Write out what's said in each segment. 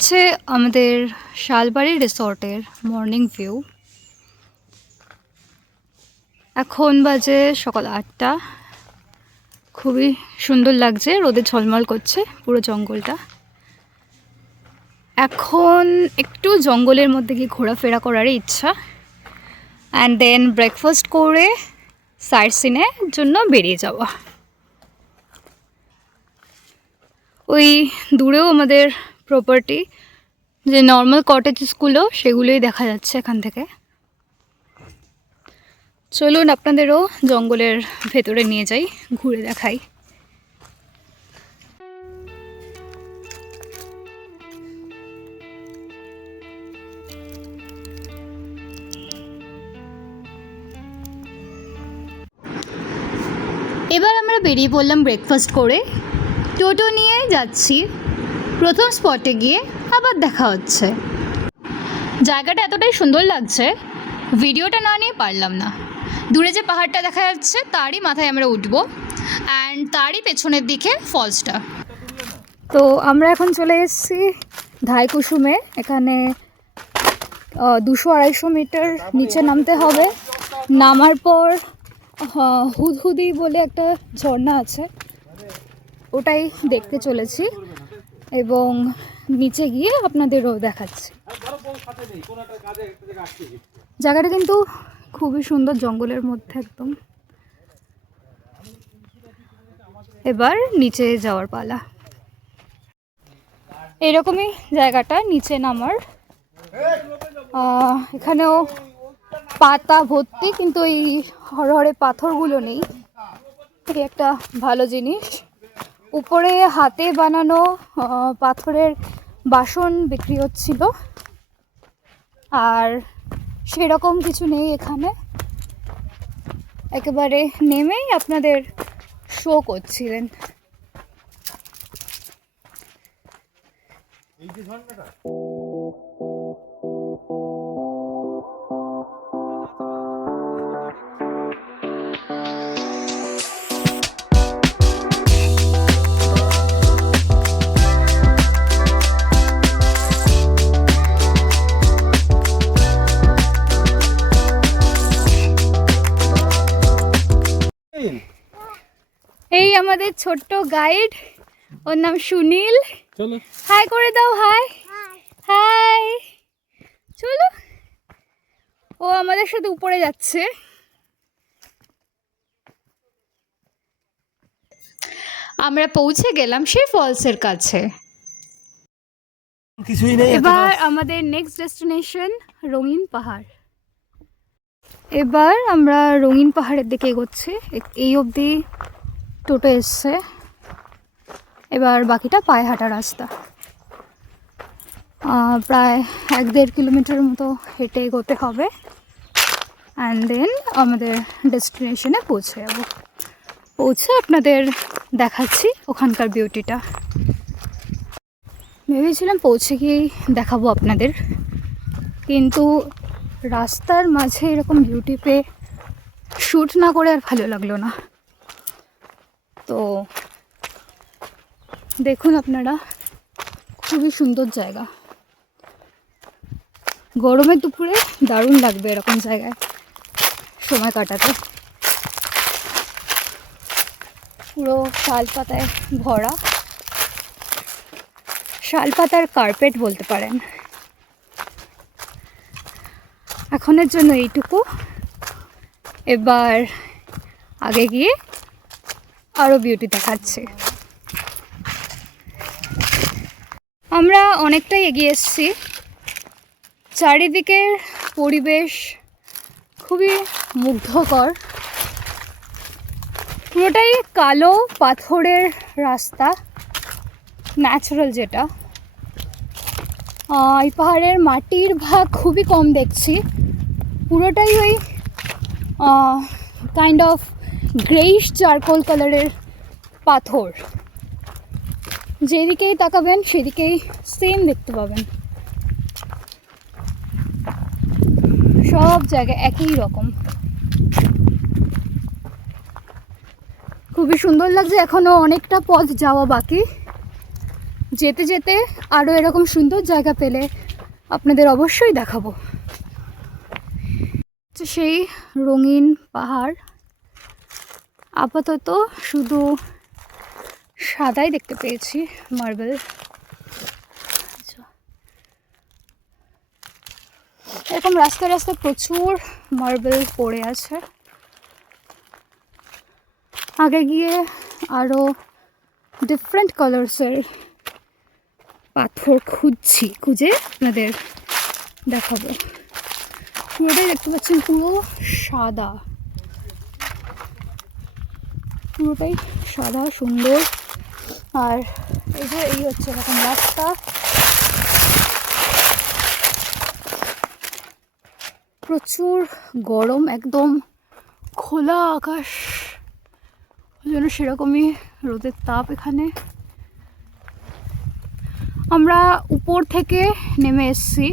হচ্ছে আমাদের Salbari রিসর্টের morning view. এখন বাজে সকাল 8টা। খুবই সুন্দর লাগছে, রোদে ঝলমল করছে পুরো জঙ্গলটা। এখন একটু জঙ্গলের মধ্যে গিয়ে ঘোরাফেরা করার ইচ্ছা, অ্যান্ড দেন ব্রেকফাস্ট করে সাইট সিনের জন্য বেরিয়ে যাওয়া। ওই দূরেও আমাদের প্রপার্টি, যে নর্মাল কটেজেসগুলো সেগুলোই দেখা যাচ্ছে এখান থেকে। চলুন আপনাদেরও জঙ্গলের ভেতরে নিয়ে যাই, ঘুরে দেখাই। এবার আমরা বেরিয়ে পড়লাম ব্রেকফাস্ট করে। টোটো নিয়ে যাচ্ছি প্রথম স্পটে, গিয়ে আবার দেখা হচ্ছে। জায়গাটা এতটাই সুন্দর লাগছে, ভিডিওটা না নিয়ে পারলাম না। দূরে যে পাহাড়টা দেখা যাচ্ছে তারই মাথায় আমরা উঠবো, অ্যান্ড তারই পেছনের দিকে ফলসটা। তো আমরা এখন চলে এসেছি ধাইকুসুমে। এখানে 200-250 মিটার নিচে নামতে হবে। নামার পর হুদহুদি বলে একটা ঝর্ণা আছে, ওটাই দেখতে চলেছি এবং নিচে গিয়ে আপনাদেরও দেখাচ্ছি। জায়গাটা কিন্তু খুবই সুন্দর, জঙ্গলের মধ্যে একদম। এবার নিচে যাওয়ার পালা। এরকমই জায়গাটা, নিচে নামার। এখানেও পাতা ভর্তি, কিন্তু এই হরহরে পাথরগুলো নেই, এটা একটা ভালো জিনিস। উপরে হাতে বানানো পাথরের বাসন বিক্রি হচ্ছিল, আর সেরকম কিছু নেই এখানে। একেবারে নেমেই আপনাদের শো করছিলেন। এই আমাদের ছোট্ট গাইড, ওর নাম সুনীল। চলো হাই করে দাও। High high. চলো, ও আমাদের সাথে উপরে যাচ্ছে। আমরা পৌঁছে গেলাম সেই ফলসের কাছে। এবার আমাদের নেক্সট ডেস্টিনেশন রঙিন পাহাড়। এবার আমরা রঙিন পাহাড়ের দিকে এগোচ্ছি। এই অবধি টোটো এসছে, এবার বাকিটা পায়ে হাঁটা রাস্তা। প্রায় 1-1.5 কিলোমিটার মতো হেঁটে এগোতে হবে, অ্যান্ড দেন আমাদের ডেস্টিনেশনে পৌঁছে যাব। পৌঁছে আপনাদের দেখাচ্ছি ওখানকার বিউটিটা। ভেবেছিলাম পৌঁছে গিয়েই দেখাবো আপনাদের, কিন্তু রাস্তার মাঝে এরকম বিউটি পেয়ে শ্যুট না করে আর ভালো লাগলো না। তো দেখুন আপনারা, খুবই সুন্দর জায়গা। গরমের দুপুরে দারুণ লাগবে এরকম জায়গায় সময় কাটাতে। পুরো শালপাতায় ভরা, শালপাতার কার্পেট বলতে পারেন। এখনের জন্য এইটুকু। এবার আগে গিয়ে আরও বিউটি দেখাচ্ছে। আমরা অনেকটাই এগিয়ে এসেছি। চারিদিকের পরিবেশ খুবই মুগ্ধকর। পুরোটাই কালো পাথরের রাস্তা, ন্যাচারাল যেটা। এই পাহাড়ের মাটির ভাগ খুবই কম দেখছি, পুরোটাই ওই কাইন্ড অফ গ্রেইশ চারকোল কালারের পাথর। যেদিকেই তাকাবেন সেদিকেই সেম দেখতে পাবেন, সব জায়গায় একই রকম। খুবই সুন্দর লাগছে। এখনও অনেকটা পথ যাওয়া বাকি, যেতে যেতে আরও এরকম সুন্দর জায়গা পেলে আপনাদের অবশ্যই দেখাবো। সেই রঙিন পাহাড়, আপাতত শুধু সাদাই দেখতে পেয়েছি, মার্বেল। এরকম রাস্তায় রাস্তায় প্রচুর মার্বেল পড়ে আছে। আগে গিয়ে আরও ডিফারেন্ট কালার্সের পাথর খুঁজে আপনাদের দেখাবো। পুরোটাই দেখতে পাচ্ছেন পুরো সাদা, পুরোটাই সাদা সুন্দর। আর এই হচ্ছে এরকম রাস্তা, প্রচুর গরম, একদম খোলা আকাশ, ওই জন্য সেরকমই রোদের তাপ এখানে। আমরা উপর থেকে নেমে এসেছি,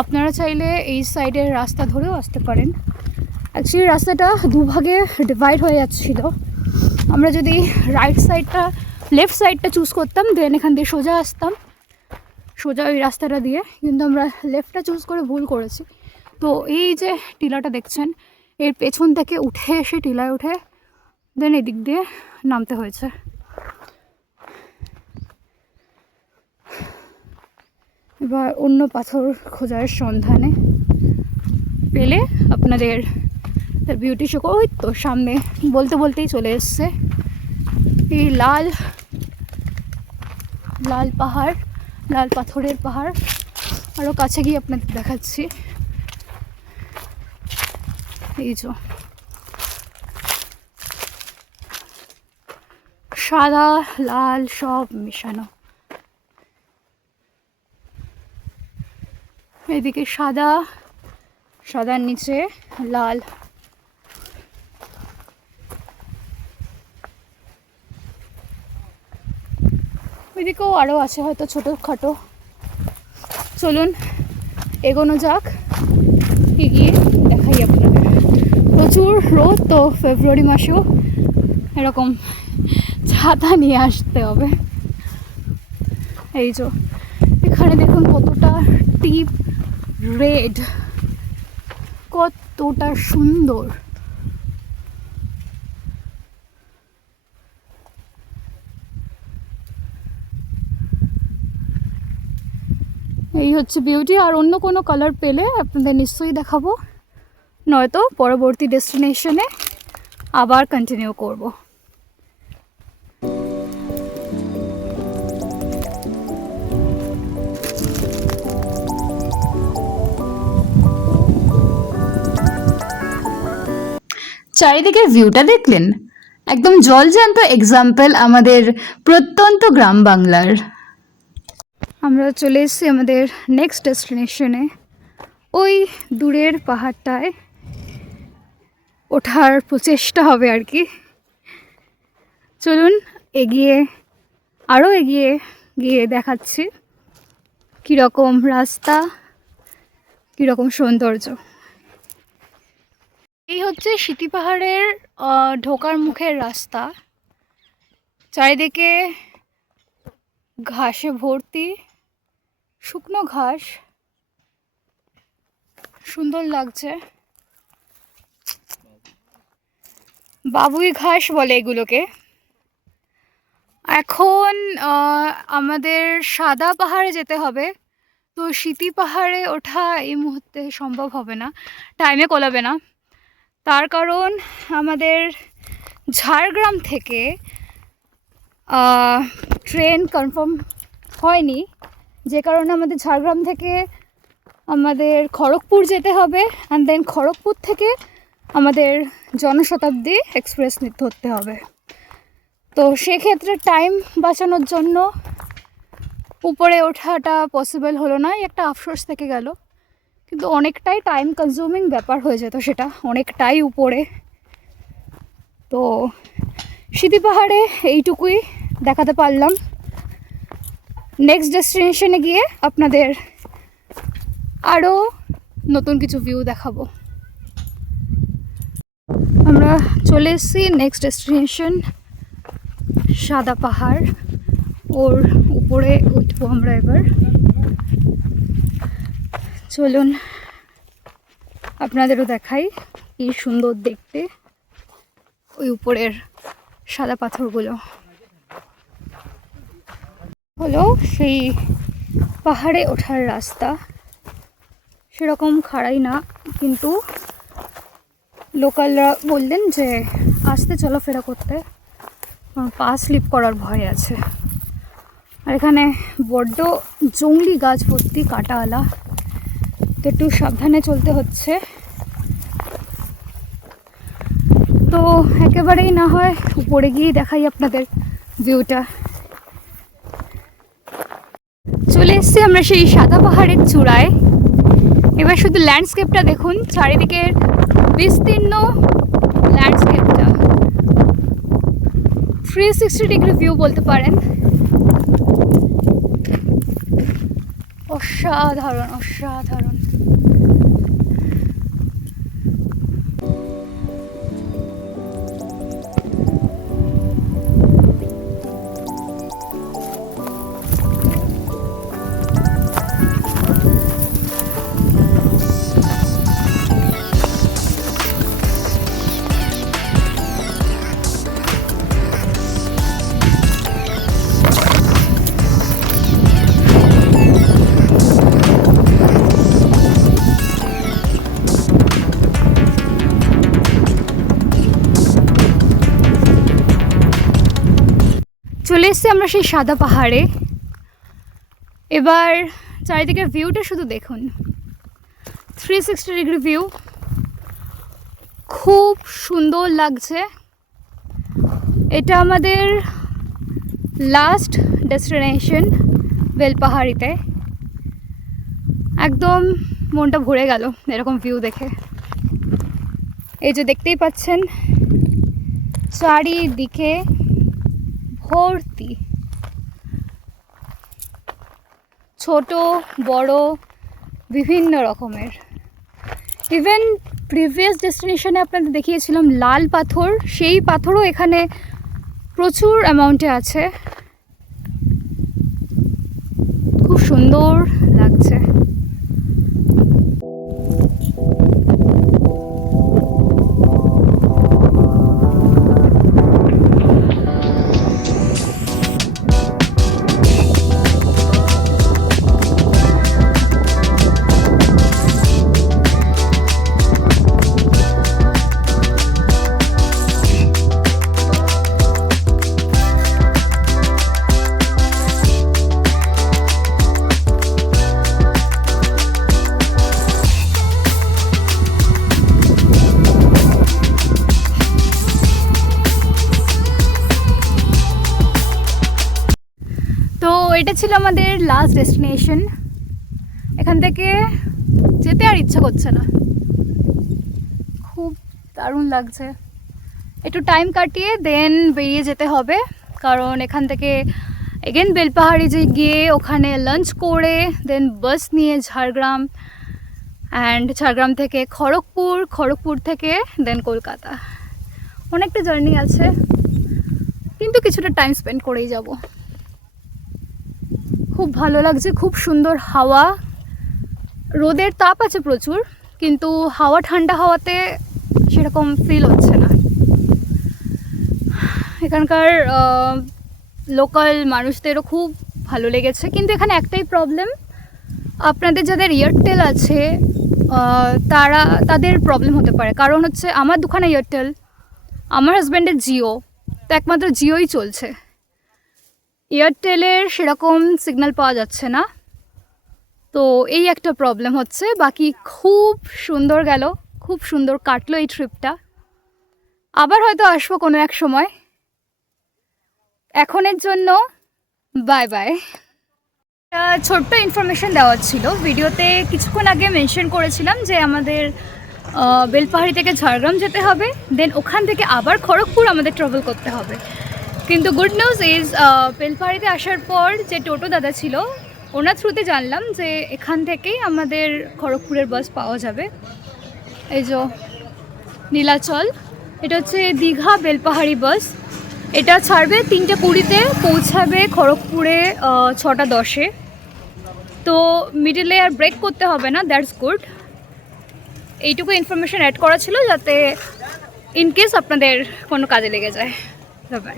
আপনারা চাইলে এই সাইডের রাস্তা ধরেও আসতে পারেন। অ্যাকচুয়ালি রাস্তাটা দুভাগে ডিভাইড হয়ে যাচ্ছিলো। আমরা যদি লেফট সাইডটা চুজ করতাম, দেন এখান দিয়ে সোজা আসতাম, সোজা ওই রাস্তাটা দিয়ে, কিন্তু আমরা লেফটটা চুজ করে ভুল করেছি। তো এই যে টিলাটা দেখছেন, এর পেছন থেকে উঠে এসে টিলায় উঠে দেন এদিক দিয়ে নামতে হয়েছে। এবার অন্য পাথর খোঁজার সন্ধানে পেলে আপনাদের বিউটি শো। ওই তো সামনে বলতে বলতেই চলে এসছে এই লাল লাল পাহাড়, লাল পাথরের পাহাড়। আরও কাছে গিয়ে আপনাদের দেখাচ্ছি। এই যে সাদা লাল সব মেশানো, এদিকে সাদা, সাদার নিচে লাল। ওইদিকেও আরও আছে হয়তো ছোটোখাটো। চলুন এগোনো যাক, এগিয়ে দেখাই আপনাদের। প্রচুর রোদ, তো ফেব্রুয়ারি মাসেও এরকম ছাতা নিয়ে আসতে হবে। এই যে এখানে দেখুন কতটা টিপ রেড, কতটা সুন্দর। এই হচ্ছে বিউটি। আর অন্য কোনো কালার পেলে আপনাদের নিশ্চয়ই দেখাবো, নয়তো পরবর্তী ডেস্টিনেশনে আবার কন্টিনিউ করব। চারিদিকের ভিউটা দেখলেন, একদম জলজ্যান্ত এক্সাম্পল আমাদের প্রত্যন্ত গ্রাম বাংলার। আমরা চলে এসেছি আমাদের নেক্সট ডেস্টিনেশনে। ওই দূরের পাহাড়টায় ওঠার প্রচেষ্টা হবে আর কি। চলুন আরও এগিয়ে গিয়ে দেখাচ্ছি কীরকম রাস্তা, কীরকম সৌন্দর্য। এই হচ্ছে সিতি পাহাড়ের ঢোকার মুখের রাস্তা। চারিদিকে ঘাসে ভর্তি, শুকনো ঘাস, সুন্দর লাগছে। বাবুই ঘাস বলে এগুলোকে। এখন আমাদের সাদা পাহাড়ে যেতে হবে, তো সিতি পাহাড়ে ওঠা এই মুহূর্তে সম্ভব হবে না, টাইমে কোলাবে না। তার কারণ আমাদের ঝাড়গ্রাম থেকে ট্রেন কনফার্ম হয়নি, যে কারণে আমাদের ঝাড়গ্রাম থেকে আমাদের খড়গপুর যেতে হবে, অ্যান্ড দেন খড়গপুর থেকে আমাদের জনশতাব্দী এক্সপ্রেস ধরতে হবে। তো সেক্ষেত্রে টাইম বাঁচানোর জন্য উপরে ওঠাটা পসিবল হলো না, একটা আফসোস থেকে গেল। কিন্তু অনেকটাই টাইম কনজিউমিং ব্যাপার হয়ে যেত, সেটা অনেকটাই উপরে। তো সিতি পাহাড়ে এইটুকুই দেখাতে পারলাম। নেক্সট ডেস্টিনেশনে গিয়ে আপনাদের আরও নতুন কিছু ভিউ দেখাবো। আমরা চলে এসেছি নেক্সট ডেস্টিনেশন সাদা পাহাড়। ওর উপরে উঠবো আমরা এবার। চলুন আপনাদেরও দেখাই কি সুন্দর দেখতে ওই উপরের সাদা পাথরগুলো। হলো সেই পাহাড়ে ওঠার রাস্তা, সেরকম খাড়াই না, কিন্তু লোকালরা বললেন যে আস্তে চলাফেরা করতে, পা স্লিপ করার ভয় আছে। আর এখানে বড্ড জংলি গাছ ভর্তি, কাঁটাওয়ালা, তো একটু সাবধানে চলতে হচ্ছে। তো একেবারেই না হয় উপরে গিয়েই দেখাই আপনাদের ভিউটা। চলে এসছি আমরা সেই সাদা পাহাড়ের চূড়ায়। এবার শুধু ল্যান্ডস্কেপটা দেখুন, চারিদিকের বিস্তীর্ণ ল্যান্ডস্কেপটা, 360 ডিগ্রি ভিউ বলতে পারেন। অসাধারণ অসাধারণ। চলে এসছি আমরা সেই সাদা পাহাড়ে। এবার চারিদিকের ভিউটা শুধু দেখুন, 360 ডিগ্রি ভিউ, খুব সুন্দর লাগছে। এটা আমাদের লাস্ট ডেস্টিনেশন বেলপাহাড়িতে। একদম মনটা ভরে গেল এরকম ভিউ দেখে। এই যে দেখতেই পাচ্ছেন চারিদিকে ভর্তি ছোট বড় বিভিন্ন রকমের। ইভেন প্রিভিয়াস ডেস্টিনেশনে আপনাদের দেখিয়েছিলাম লাল পাথর, সেই পাথরও এখানে প্রচুর অ্যামাউন্টে আছে। খুব সুন্দর লাগছে। তো এটা ছিল আমাদের লাস্ট ডেস্টিনেশন। এখান থেকে যেতে আর ইচ্ছা করছে না, খুব দারুণ লাগছে। একটু টাইম কাটিয়ে দেন বেরিয়ে যেতে হবে, কারণ এখান থেকে এগেন বেলপাহাড়ি যে গিয়ে ওখানে লাঞ্চ করে দেন বাস নিয়ে ঝাড়গ্রাম, অ্যান্ড ঝাড়গ্রাম থেকে খড়গপুর, খড়গপুর থেকে দেন কলকাতা। অনেকটা জার্নি আছে, কিন্তু কিছুটা টাইম স্পেন্ড করেই যাব। খুব ভালো লাগছে, খুব সুন্দর হাওয়া। রোদের তাপ আছে প্রচুর, কিন্তু হাওয়া ঠান্ডা হাওয়াতে সেরকম ফিল হচ্ছে না। এখানকার লোকাল মানুষদেরও খুব ভালো লেগেছে, কিন্তু এখানে একটাই প্রবলেম, আপনাদের যাদের এয়ারটেল আছে তাদের প্রবলেম হতে পারে। কারণ হচ্ছে আমার দুখানা এয়ারটেল, আমার হাজব্যান্ডের জিও, তো একমাত্র জিওই চলছে। এয়ারটেলের সেরকম সিগন্যাল পাওয়া যাচ্ছে না, তো এই একটা প্রবলেম হচ্ছে। বাকি খুব সুন্দর গেল, খুব সুন্দর কাটলো এই ট্রিপটা। আবার হয়তো আসবো কোনো এক সময়। এখনের জন্য বাই বাই। ছোট্ট ইনফরমেশন দেওয়ার ছিল ভিডিওতে। কিছুক্ষণ আগে মেনশন করেছিলাম যে আমাদের বেলপাহাড়ি থেকে ঝাড়গ্রাম যেতে হবে, দেন ওখান থেকে আবার খড়গপুর আমাদের ট্রাভেল করতে হবে। কিন্তু গুড নিউজ ইজ, বেলপাহাড়িতে আসার পর যে টোটো দাদা ছিল ওনার থ্রুতে জানলাম যে এখান থেকেই আমাদের খড়গপুরের বাস পাওয়া যাবে। এই যে নীলাচল, এটা হচ্ছে দীঘা বেলপাহাড়ি বাস। এটা ছাড়বে 3:20-তে, পৌঁছাবে খড়গপুরে 6:10-এ। তো মিডিলে আর ব্রেক করতে হবে না, দ্যাটস গুড। এইটুকু ইনফরমেশান অ্যাড করা ছিল যাতে ইনকেস আপনাদের কোনো কাজে লেগে যায়। বাই।